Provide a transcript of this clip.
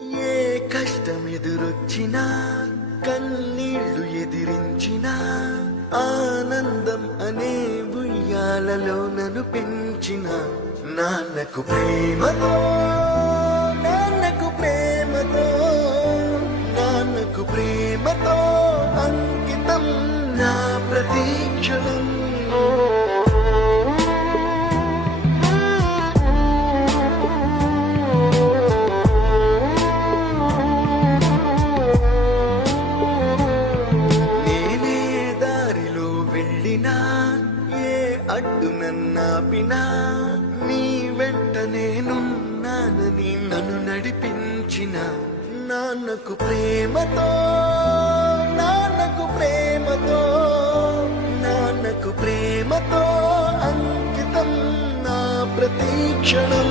ఏ కష్టం ఎదురొచ్చినా కన్నీళ్లు ఎదిరించినా ఆనందం అనే ఉయ్యాలలో నన్ను పెంచిన నాన్నకు ప్రేమతో నాన్నకు ప్రేమతో నాన్నకు ప్రేమతో అంకితం నా ప్రతీక్షణం. నేనే దారిలో వెళ్ళినా ఏ అడ్డు నన్నాపినా నీ వెంట నేనున్నానని నన్ను నడిపించిన నాన్నకు ప్రేమతో నాన్నకు ప్రేమతో నాన్నకు ప్రేమతో అంకితం నా ప్రతీక్షణం.